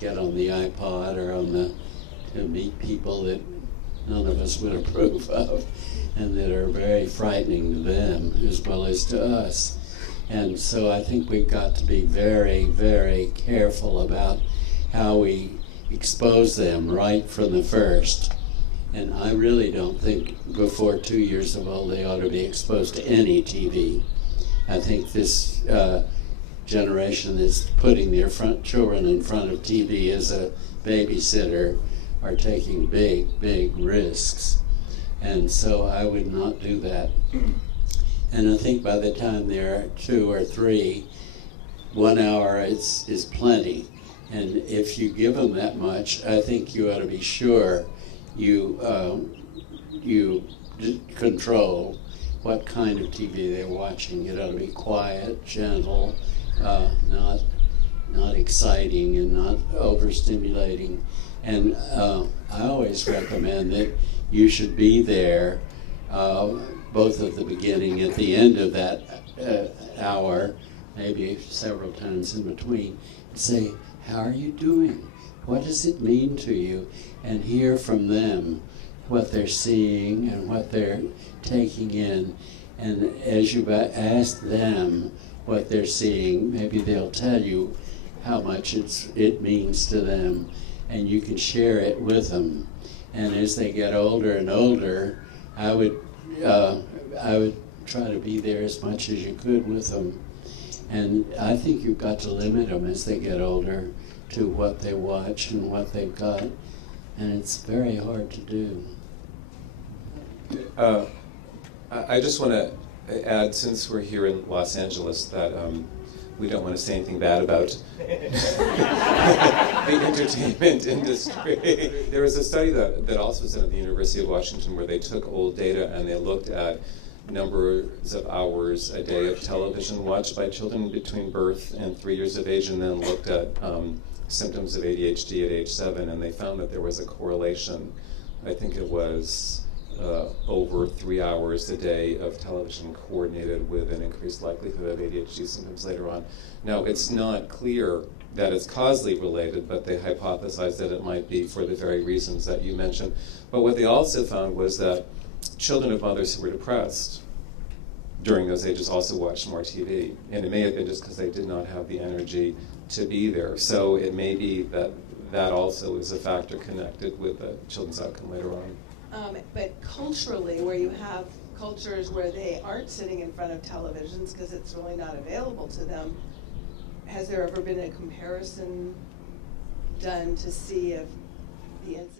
get on the iPod or to meet people that none of us would approve of, and that are very frightening to them as well as to us. And so I think we've got to be very, very careful about how we expose them right from the first. And I really don't think before 2 years of old they ought to be exposed to any TV. I think this generation that's putting their children in front of TV as a babysitter are taking big, big risks. And so I would not do that. And I think by the time they're 2 or 3, 1 hour is plenty. And if you give them that much, I think you ought to be sure you control what kind of TV they're watching. It ought to be quiet, gentle, not exciting and not overstimulating. And I always recommend that you should be there both at the beginning, at the end of that hour, maybe several times in between, and say, how are you doing? What does it mean to you? And hear from them what they're seeing and what they're taking in. And as you ask them what they're seeing, maybe they'll tell you how much it means to them, and you can share it with them. And as they get older and older, I would try to be there as much as you could with them. And I think you've got to limit them as they get older to what they watch and what they've got. And it's very hard to do. I just want to add, since we're here in Los Angeles, that we don't want to say anything bad about the entertainment industry. There was a study that also was done at the University of Washington where they took old data and they looked at numbers of hours a day of television watched by children between birth and 3 years of age, and then looked at symptoms of ADHD at age 7, and they found that there was a correlation. I think it was over 3 hours a day of television coordinated with an increased likelihood of ADHD symptoms later on. Now, it's not clear that it's causally related, but they hypothesized that it might be for the very reasons that you mentioned. But what they also found was that children of mothers who were depressed during those ages also watched more TV. And it may have been just because they did not have the energy to be there. So it may be that that also is a factor connected with the children's outcome later on. But culturally, where you have cultures where they aren't sitting in front of televisions because it's really not available to them, has there ever been a comparison done to see if the incidence